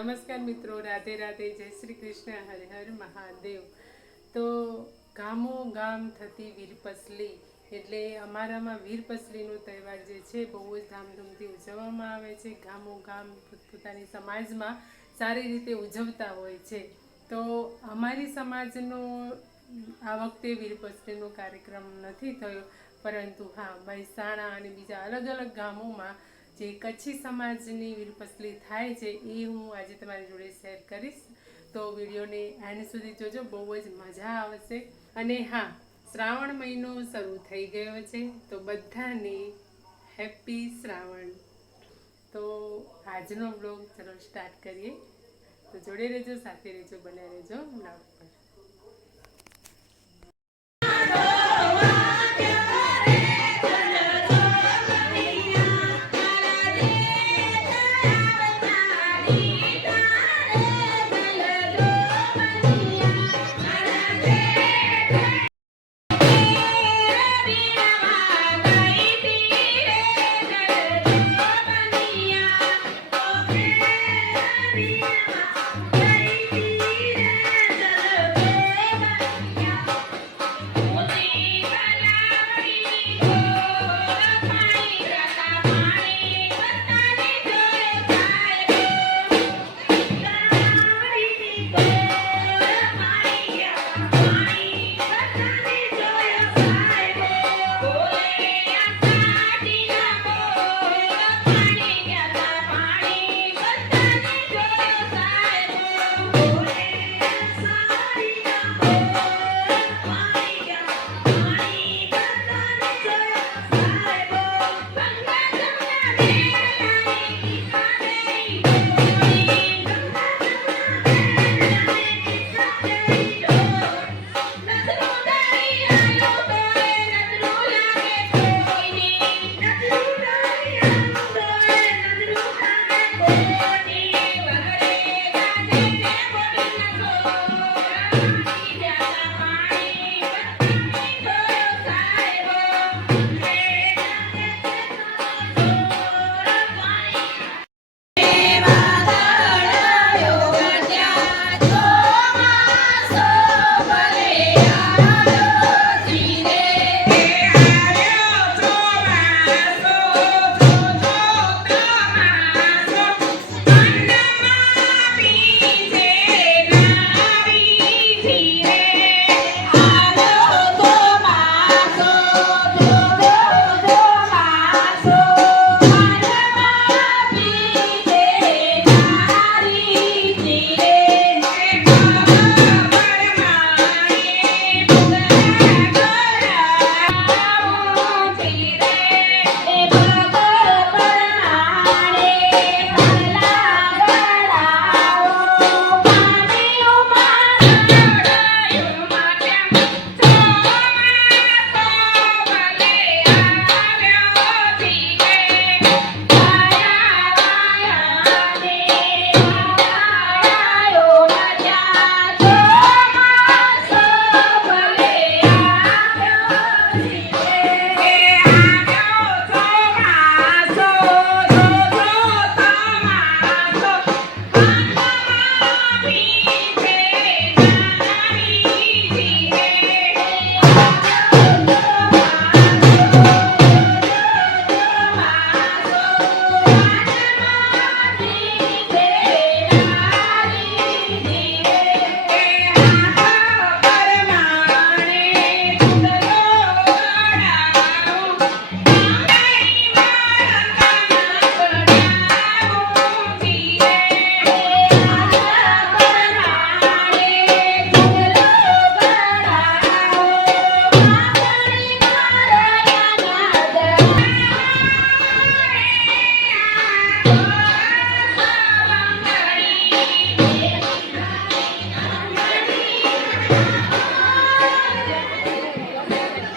નમસ્કાર મિત્રો, રાધે રાધે, જય શ્રી કૃષ્ણ, હરે હર મહાદેવ. તો ગામો ગામ થતી વીરપસલી, એટલે અમારામાં વીરપસલીનો તહેવાર જે છે, બહુ જ ધામધૂમથી ઉજવવામાં આવે છે. ગામો ગામ પોતપોતાની સમાજમાં સારી રીતે ઉજવતા હોય છે. તો અમારી સમાજનો આ વખતે વીરપસલીનો કાર્યક્રમ નથી થયો, પરંતુ હા, મહેસાણા અને બીજા અલગ અલગ ગામોમાં જે કચ્છી સમાજની વિરપસલી થાય છે, એ હું આજે તમારી જોડે શેર કરીશ. તો વિડીયોને એન્ડ સુધી જોજો, બહુ જ મજા આવશે. અને હા, શ્રાવણ મહિનો શરૂ થઈ ગયો છે, તો બધાને હેપી શ્રાવણ. તો આજનો બ્લોગ ચલો સ્ટાર્ટ કરીએ. તો જોડે રહેજો, સાથે રહેજો, બને રહેજો બ્લોગ પર.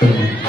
Amen.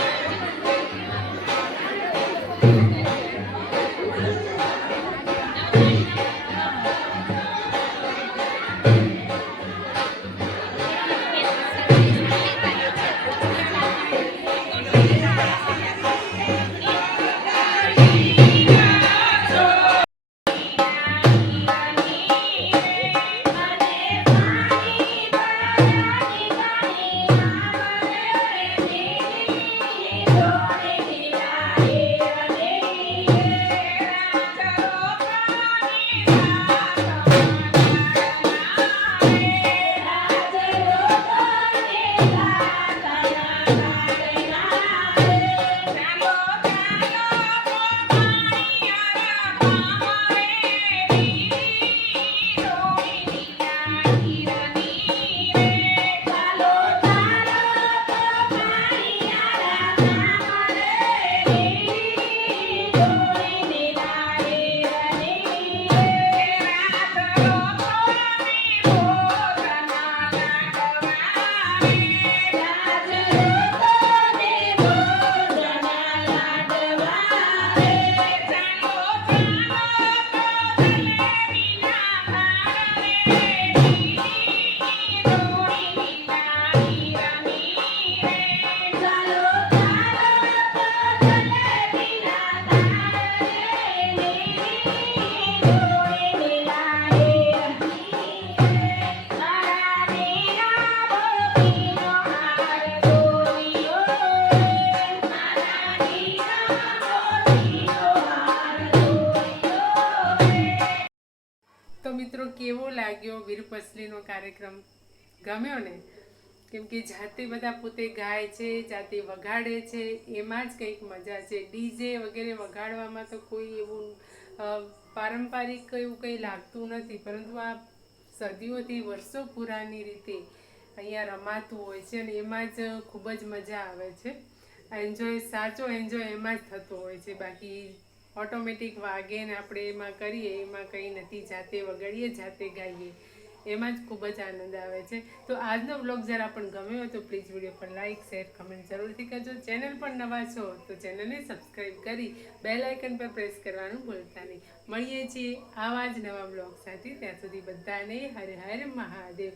લાગ્યો કાર્યક્રમ ગમ્યો ને? કેમ કે જાતે બધા પોતે ગાય છે, જાતે વગાડે છે, એમાં જ કંઈક મજા છે. ડીજે વગેરે વગાડવામાં તો કોઈ એવું પારંપરિક એવું કંઈ લાગતું નથી. પરંતુ આ સદીઓથી, વર્ષો પુરાની રીતે અહીંયા રમાતું હોય છે અને એમાં જ ખૂબ જ મજા આવે છે. એન્જોય, સાચો એન્જોય એમાં જ થતો હોય છે. બાકી ઓટોમેટિક વાગે ને આપણે એમાં કરીએ, એમાં કંઈ નથી. જાતે વગાડીએ, જાતે ગાઈએ. એમાં જ ખૂબ જ આનંદ આવે છે. તો આજનો બ્લોગ જરા પણ ગમ્યો હોય તો પ્લીઝ વીડિયો પર લાઇક શેર કમેન્ટ જરૂરથી કરજો. ચેનલ પર નવા છો તો ચેનલને સબસ્ક્રાઈબ કરી બેલ આઇકન પર પ્રેસ કરવાનું ભૂલતા નહીં. મળીએ છીએ આવા જ નવા બ્લોગ સાથે. ત્યાં સુધી બધાને હરે હર મહાદેવ.